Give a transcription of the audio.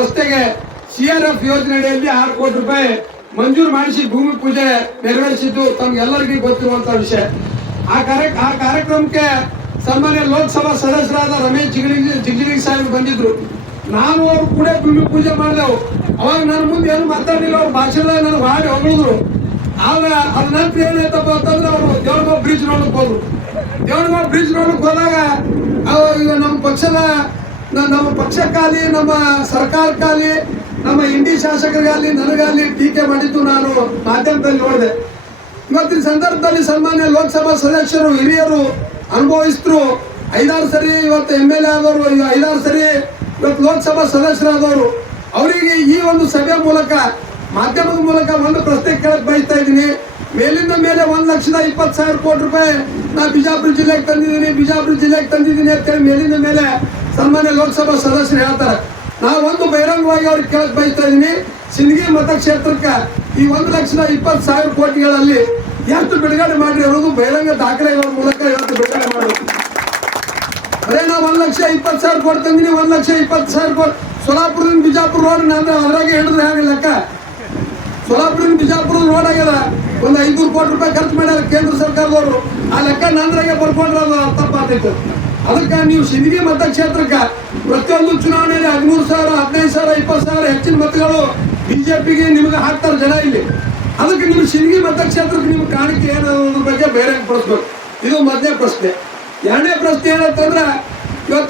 ರಸ್ತೆಗೆ ಸಿಆರ್ಎಫ್ ಯೋಜನೆ ಅಡಿಯಲ್ಲಿ ಆರು ಕೋಟಿ ರೂಪಾಯಿ ಮಂಜೂರು ಮಾಡಿಸಿ ಭೂಮಿ ಪೂಜೆ ನೆರವೇರಿಸಿದ್ದು ತಮ್ಗೆಲ್ಲರಿಗೂ ಗೊತ್ತಿರುವಂತ ವಿಷಯ. ಆ ಆ ಕಾರ್ಯಕ್ರಮಕ್ಕೆ ಸನ್ಮಾನ್ಯ ಲೋಕಸಭಾ ಸದಸ್ಯರಾದ ರಮೇಶ್ ಜಿಗಳಿ ಜಿಗಜಿಗಿ ಸಾಹೇಬ್ ಬಂದಿದ್ರು. ನಾನು ಅವ್ರು ಕೂಡ ಭೂಮಿ ಪೂಜೆ ಮಾಡಿದೆವು. ಅವಾಗ ನನ್ನ ಮುಂದೆ ಏನು ಮಾತಾಡಲಿಲ್ಲ, ಅವ್ರ ಭಾಷೆದಾಗ ನನಗೆ ಹಾಡಿ ಹೊಗಳಿದ್ರು. ಆಗ ಅದ ನಂತರ ಏನಾಯ್ತಪ್ಪ ಅಂತಂದ್ರೆ ಅವರು ದೇವರಗಾಂವ್ ಬ್ರಿಡ್ಜ್ ನೋಡಕ್ ಹೋದ್ರು. ದೇವರಗಾಂವ್ ಬ್ರಿಡ್ಜ್ ನೋಡಕ್ ಹೋದಾಗ ಈಗ ನಮ್ಮ ಪಕ್ಷದ ನಮ್ಮ ಪಕ್ಷಕ್ಕಾಗಲಿ, ನಮ್ಮ ಸರ್ಕಾರಕ್ಕಾಗಲಿ, ನಮ್ಮ ಇಂಡಿ ಶಾಸಕರಿಗಾಗಲಿ ನನಗಾಗಲಿ ಟೀಕೆ ಮಾಡಿದ್ದು ನಾನು ಮಾಧ್ಯಮದಲ್ಲಿ ನೋಡಿದೆ. ಇವತ್ತಿನ ಸಂದರ್ಭದಲ್ಲಿ ಸನ್ಮಾನ್ಯ ಲೋಕಸಭಾ ಸದಸ್ಯರು, ಹಿರಿಯರು ಅನುಭವಿಸಿದ್ರು ಐದಾರು ಸರಿ ಇವತ್ತು ಎಂ ಎಲ್ ಎ ಆದವರು ಐದಾರು ಸರಿ ಇವತ್ತು ಲೋಕಸಭಾ ಸದಸ್ಯರಾದವರು. ಅವರಿಗೆ ಈ ಒಂದು ಸಭೆ ಮೂಲಕ, ಮಾಧ್ಯಮದ ಮೂಲಕ ಒಂದು ಪ್ರಶ್ನೆ ಕೇಳಕ್ಕೆ ಬಯಸ್ತಾ ಇದ್ದೀನಿ. ಮೇಲಿಂದ ಮೇಲೆ ಒಂದು ಲಕ್ಷದ ಇಪ್ಪತ್ತು ಸಾವಿರ ಕೋಟಿ ರೂಪಾಯಿ ನಾ ಬಿಜಾಪುರ ಜಿಲ್ಲೆಗೆ ತಂದಿದ್ದೀನಿ, ಬಿಜಾಪುರ ಜಿಲ್ಲೆಗೆ ತಂದಿದ್ದೀನಿ ಅಂತೇಳಿ ಮೇಲಿಂದ ಮೇಲೆ ಸನ್ಮಾನ್ಯ ಲೋಕಸಭಾ ಸದಸ್ಯರು ಹೇಳ್ತಾರೆ. ನಾವು ಒಂದು ಬಹಿರಂಗವಾಗಿ ಅವ್ರಿಗೆ ಕೇಳಕ್ ಬಯಸ್ತಾ ಇದ್ದೀನಿ ಸಿಂದಗಿ ಮತಕ್ಷೇತ್ರಕ್ಕೆ ಈ ಒಂದು ಲಕ್ಷದ ಇಪ್ಪತ್ತು ಸಾವಿರ ಕೋಟಿಗಳಲ್ಲಿ ಎಷ್ಟು ಬಿಡುಗಡೆ ಮಾಡಿ ಅನ್ನೋದು ಬಹಿರಂಗ ದಾಖಲೆಗಳ ಮೂಲಕ ಇವತ್ತು ಬಿಡುಗಡೆ ಮಾಡಬೇಕು ಅದೇ ನಾವು ಒಂದ್ ಲಕ್ಷ ಇಪ್ಪತ್ತು ಸಾವಿರ ಕೋಟಿ ತಂದಿನಿ, ಒಂದ್ ಲಕ್ಷ ಇಪ್ಪತ್ತು ಸಾವಿರ ಕೋಟಿ. ಸೊಲಾಪುರದಿಂದ ಬಿಜಾಪುರ ರೋಡ್ ನಾನು ಅದ್ರಾಗೆ ಹೇಳಿದ್ರೆ ಹೇಗೆ ಲೆಕ್ಕ? ಸೊಲಾಪುರದಿಂದ ಬಿಜಾಪುರ ರೋಡ್ ಆಗ್ಯದ. ಒಂದು ಐನೂರು ಕೋಟಿ ರೂಪಾಯಿ ಖರ್ಚು ಮಾಡ್ಯಾರ ಕೇಂದ್ರ ಸರ್ಕಾರದವರು. ಆ ಲೆಕ್ಕ ನಂದ್ರಾಗೆ ಬರ್ಕೊಂಡ್ರೆ ಅದು ತಪ್ಪಾಗ್ತೈತೆ ಅದಕ್ಕೆ ನೀವು ಸಿಂಧಗಿ ಮತಕ್ಷೇತ್ರಕ್ಕೆ ಪ್ರತಿಯೊಂದು ಚುನಾವಣೆಯಲ್ಲಿ ಹದಿಮೂರು ಸಾವಿರ, ಹದಿನೈದು ಸಾವಿರ, ಇಪ್ಪತ್ತು ಸಾವಿರ ಹೆಚ್ಚಿನ ಮತಗಳು ಬಿಜೆಪಿಗೆ ನಿಮಗೆ ಹಾಕ್ತಾರೆ ಜನ ಇಲ್ಲಿ. ಅದಕ್ಕೆ ನಿಮ್ಮ ಸಿಂಧಗಿ ಮತಕ್ಷೇತ್ರಕ್ಕೆ ನಿಮ್ಮ ಕಾಣಿಕೆ ಏನು ಅನ್ನೋದ್ರ ಬಗ್ಗೆ ಬೇರೆ ಪಡಿಸ್ಬೇಕು ಇದು ಮೊದಲನೇ ಪ್ರಶ್ನೆ. ಎರಡನೇ ಪ್ರಶ್ನೆ ಏನಂತಂದ್ರೆ